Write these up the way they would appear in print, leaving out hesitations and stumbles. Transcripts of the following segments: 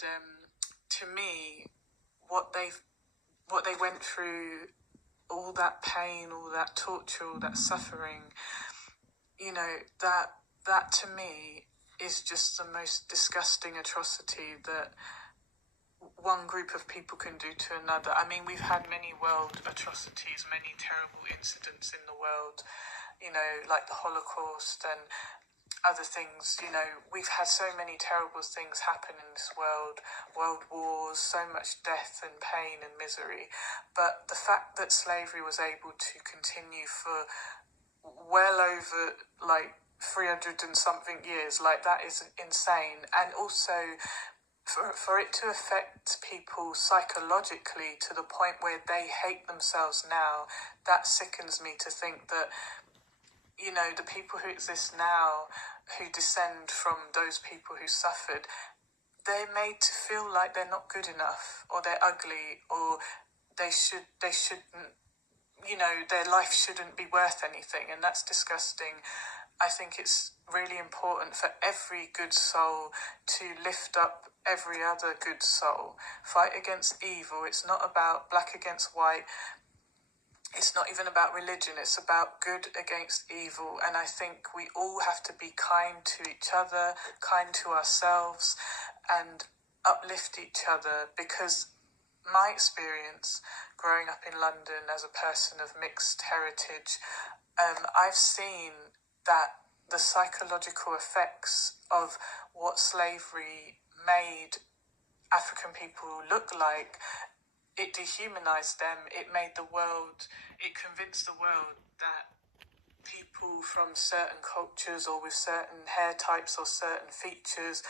to me, what they went through, all that pain, all that torture, all that suffering, that to me is just the most disgusting atrocity that one group of people can do to another. I mean, we've had many world atrocities, many terrible incidents in the world, like the Holocaust and other things. We've had so many terrible things happen in this world wars, so much death and pain and misery. But the fact that slavery was able to continue for well over 300 and something years, that is insane. And also for it to affect people psychologically to the point where they hate themselves now, that sickens me to think that, the people who exist now, who descend from those people who suffered, they're made to feel like they're not good enough, or they're ugly, or they shouldn't, their life shouldn't be worth anything, and that's disgusting. I think it's really important for every good soul to lift up every other good soul, fight against evil. It's not about black against white. It's not even about religion. It's about good against evil. And I think we all have to be kind to each other, kind to ourselves, and uplift each other, because my experience growing up in London as a person of mixed heritage, I've seen that the psychological effects of what slavery made African people look like, it dehumanized them. It convinced the world that people from certain cultures or with certain hair types or certain features,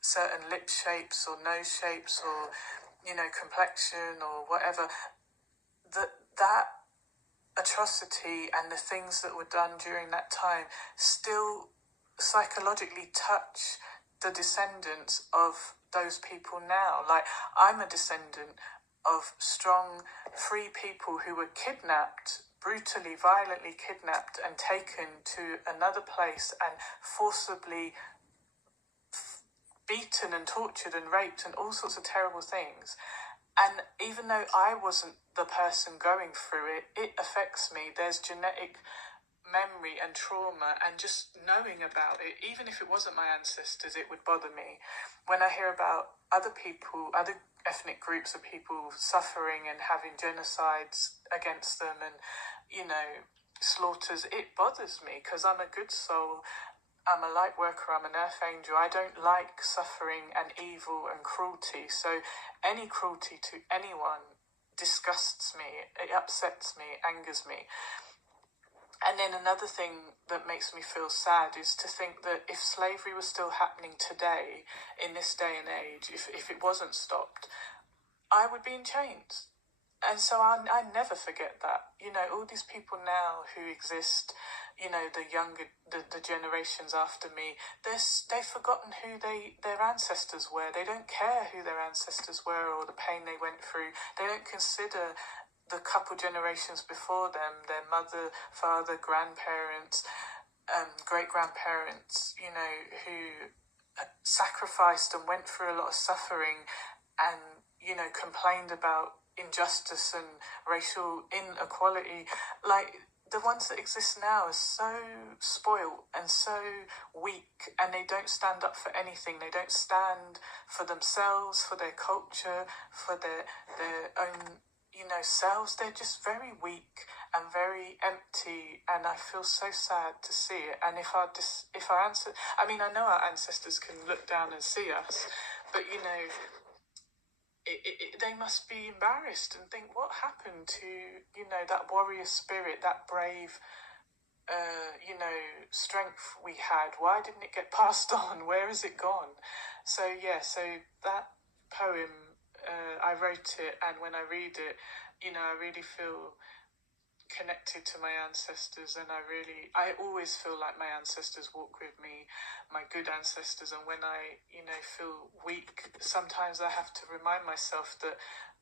certain lip shapes or nose shapes or, complexion or whatever, that atrocity and the things that were done during that time still psychologically touch the descendants of those people now. I'm a descendant of strong, free people who were kidnapped, brutally, violently kidnapped and taken to another place and forcibly beaten and tortured and raped and all sorts of terrible things. And even though I wasn't the person going through it, it affects me. There's genetic memory and trauma, and just knowing about it, even if it wasn't my ancestors, it would bother me. When I hear about other people, other ethnic groups of people suffering and having genocides against them and, slaughters, it bothers me, because I'm a good soul. I'm a light worker, I'm an earth angel. I don't like suffering and evil and cruelty. So any cruelty to anyone disgusts me, it upsets me, it angers me. And then another thing that makes me feel sad is to think that if slavery was still happening today, in this day and age, if it wasn't stopped, I would be in chains. And so I never forget that. All these people now who exist, the generations after me, they've forgotten who their ancestors were. They don't care who their ancestors were or the pain they went through. They don't consider the couple generations before them, their mother, father, grandparents, great-grandparents, who sacrificed and went through a lot of suffering and, complained about injustice and racial inequality. The ones that exist now are so spoiled and so weak, and they don't stand up for anything. They don't stand for themselves, for their culture, for their own, selves. They're just very weak and very empty, and I feel so sad to see it. And if our ancestors, I know our ancestors can look down and see us, but they must be embarrassed and think, what happened to, that warrior spirit, that brave, strength we had? Why didn't it get passed on? Where has it gone? So that poem, I wrote it, and when I read it, I really feel connected to my ancestors, and I always feel like my ancestors walk with me, my good ancestors. And when I, feel weak, sometimes I have to remind myself that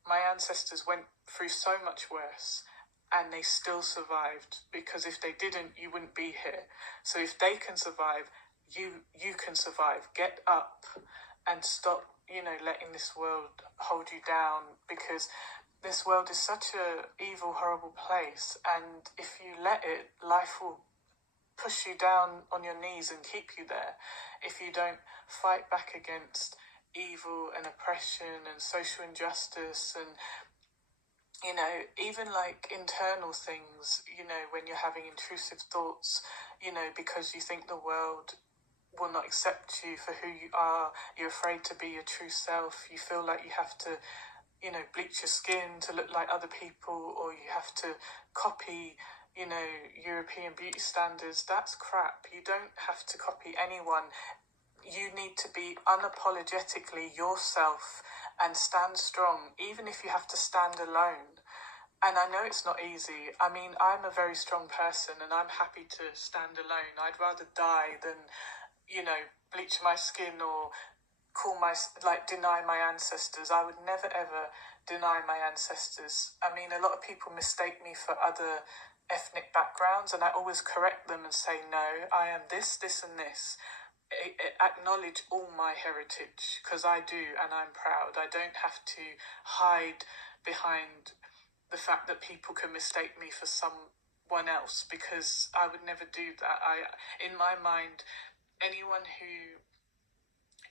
my ancestors went through so much worse and they still survived, because if they didn't, you wouldn't be here. So if they can survive, you can survive. Get up and stop letting this world hold you down, because this world is such a evil, horrible place, and if you let it, life will push you down on your knees and keep you there if you don't fight back against evil and oppression and social injustice and even like internal things, when you're having intrusive thoughts, because you think the world will not accept you for who you are, you're afraid to be your true self, you feel like you have to, bleach your skin to look like other people, or you have to copy, European beauty standards. That's crap. You don't have to copy anyone. You need to be unapologetically yourself and stand strong, even if you have to stand alone. And I know it's not easy. I mean, I'm a very strong person and I'm happy to stand alone. I'd rather die than, bleach my skin or deny my ancestors. I would never ever deny my ancestors. I mean, a lot of people mistake me for other ethnic backgrounds, and I always correct them and say, no, I am this, this, and this. Acknowledge all my heritage, because I do, and I'm proud. I don't have to hide behind the fact that people can mistake me for someone else, because I would never do that. In my mind, anyone who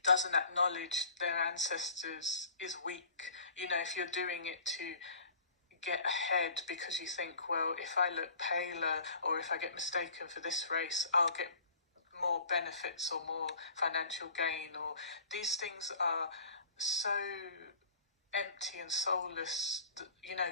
doesn't acknowledge their ancestors is weak. If you're doing it to get ahead because you think, well, if I look paler or if I get mistaken for this race, I'll get more benefits or more financial gain, or these things are so empty and soulless,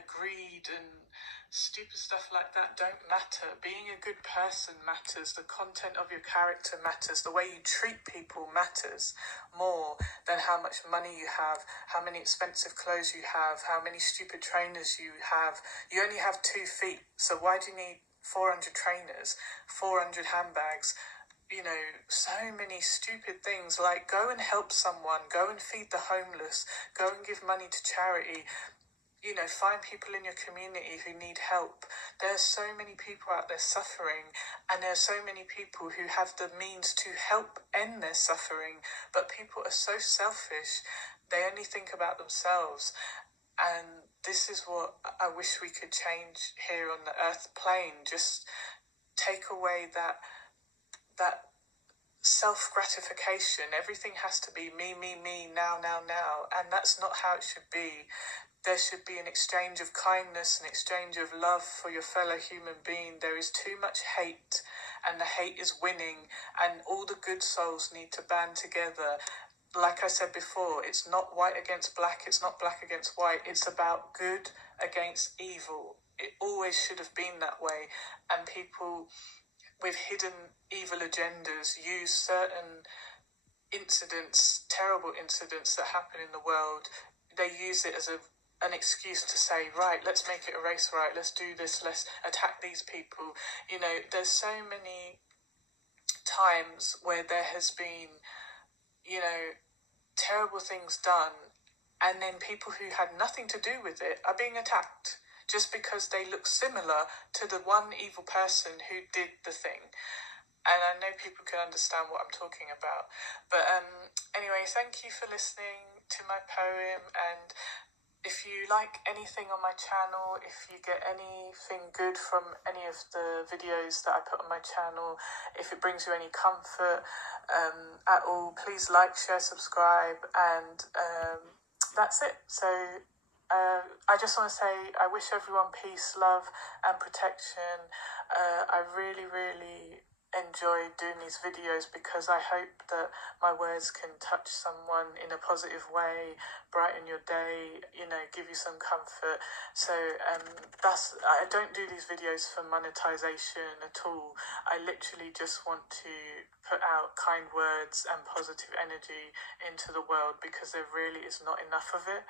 greed and stupid stuff like that don't matter. Being a good person matters. The content of your character matters. The way you treat people matters more than how much money you have, how many expensive clothes you have, how many stupid trainers you have. You only have 2 feet, so why do you need 400 trainers, 400 handbags? So many stupid things, like go and help someone, go and feed the homeless, go and give money to charity, find people in your community who need help. There are so many people out there suffering, and there are so many people who have the means to help end their suffering, but people are so selfish, they only think about themselves. And this is what I wish we could change here on the earth plane. Just take away that self-gratification. Everything has to be me, now, and that's not how it should be. There should be an exchange of kindness, an exchange of love for your fellow human being. There is too much hate, and the hate is winning, and all the good souls need to band together. Like I said before, it's not white against black, it's not black against white, it's about good against evil. It always should have been that way, and people with hidden evil agendas use certain incidents, terrible incidents that happen in the world. They use it as an excuse to say, right, let's make it a race riot, let's do this, let's attack these people. There's so many times where there has been, terrible things done, and then people who had nothing to do with it are being attacked just because they look similar to the one evil person who did the thing. And I know people can understand what I'm talking about. But anyway, thank you for listening to my poem. And if you like anything on my channel, if you get anything good from any of the videos that I put on my channel, if it brings you any comfort at all, please like, share, subscribe, and that's it. So I just want to say I wish everyone peace, love, and protection. I really, really enjoy doing these videos because I hope that my words can touch someone in a positive way, brighten your day, give you some comfort. So I don't do these videos for monetization at all. I literally just want to put out kind words and positive energy into the world because there really is not enough of it.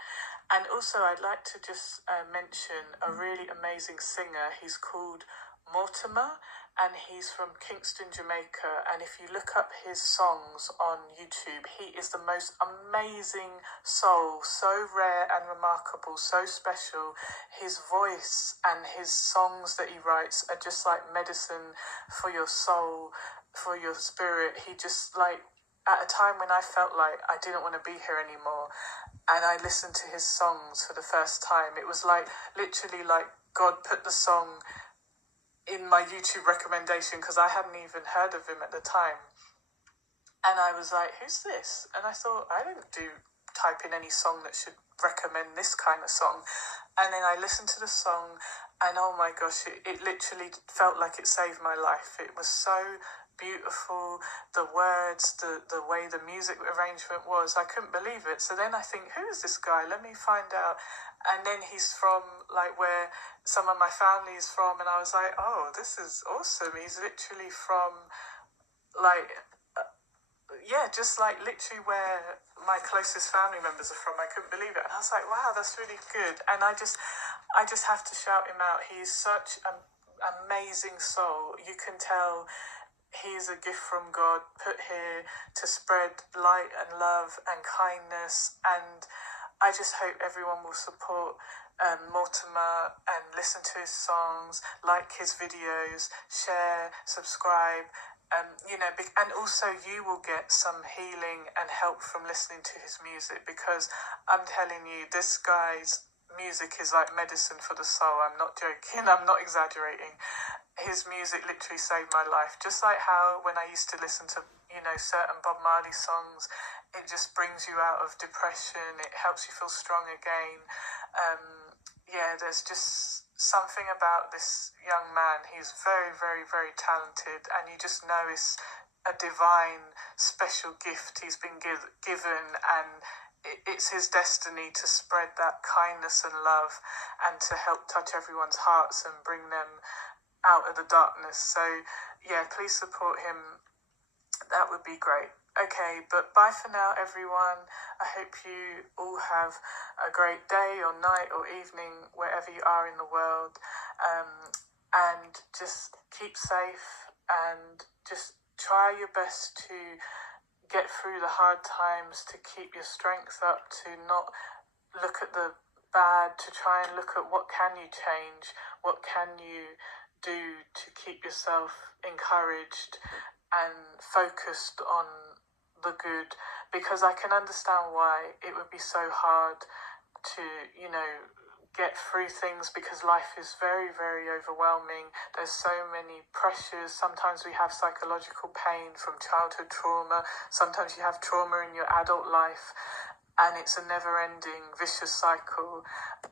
And also I'd like to just mention a really amazing singer. He's called Mortimer, and he's from Kingston, Jamaica. And if you look up his songs on YouTube, he is the most amazing soul, so rare and remarkable, so special. His voice and his songs that he writes are just like medicine for your soul, for your spirit. He just at a time when I felt like I didn't want to be here anymore, and I listened to his songs for the first time. It was like literally like God put the song in my YouTube recommendation because I hadn't even heard of him at the time. And I was like, who's this? And I thought, I didn't type in any song that should recommend this kind of song. And then I listened to the song, and oh my gosh, it literally felt like it saved my life. It was so beautiful, the words, the way the music arrangement was, I couldn't believe it. So then I think, who is this guy? Let me find out. And then he's from like where some of my family is from, and I was like, oh, this is awesome. He's literally from like just like literally where my closest family members are from. I couldn't believe it. And I was like, wow, that's really good. And I just have to shout him out. He's such an amazing soul. You can tell he's a gift from God, put here to spread light and love and kindness. And I just hope everyone will support Mortimer and listen to his songs, like his videos, share, subscribe. And also you will get some healing and help from listening to his music, because I'm telling you, this guy's music is like medicine for the soul. I'm not joking, I'm not exaggerating. His music literally saved my life. Just like how when I used to listen to, certain Bob Marley songs, it just brings you out of depression, it helps you feel strong again. There's just something about this young man. He's very, very, very talented, and you just know it's a divine, special gift he's been given, and it's his destiny to spread that kindness and love and to help touch everyone's hearts and bring them out of the darkness. So, please support him. That would be great. Okay, but bye for now, everyone. I hope you all have a great day or night or evening, wherever you are in the world. And just keep safe and just try your best to get through the hard times, to keep your strength up, to not look at the bad, to try and look at what can you change, what can you do to keep yourself encouraged and focused on the good, because I can understand why it would be so hard to, get through things, because life is very, very overwhelming. There's so many pressures. Sometimes we have psychological pain from childhood trauma. Sometimes you have trauma in your adult life, and it's a never-ending vicious cycle.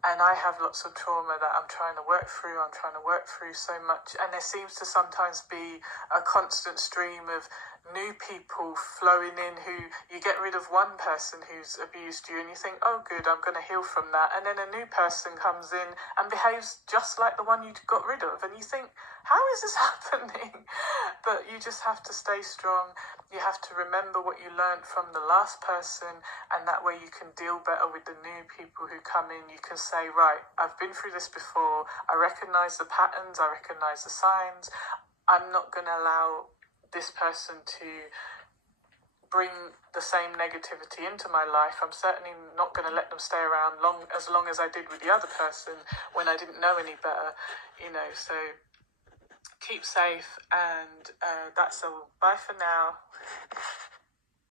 And I have lots of trauma that I'm trying to work through. I'm trying to work through so much, and there seems to sometimes be a constant stream of new people flowing in, who you get rid of one person who's abused you and you think, oh good, I'm going to heal from that, and then a new person comes in and behaves just like the one you got rid of, and you think, how is this happening? But you just have to stay strong. You have to remember what you learned from the last person, and that way you can deal better with the new people who come in. You can say, right, I've been through this before, I recognise the patterns, I recognise the signs. I'm not going to allow this person to bring the same negativity into my life. I'm certainly not going to let them stay around as long as I did with the other person when I didn't know any better, so keep safe, and that's all. Bye for now.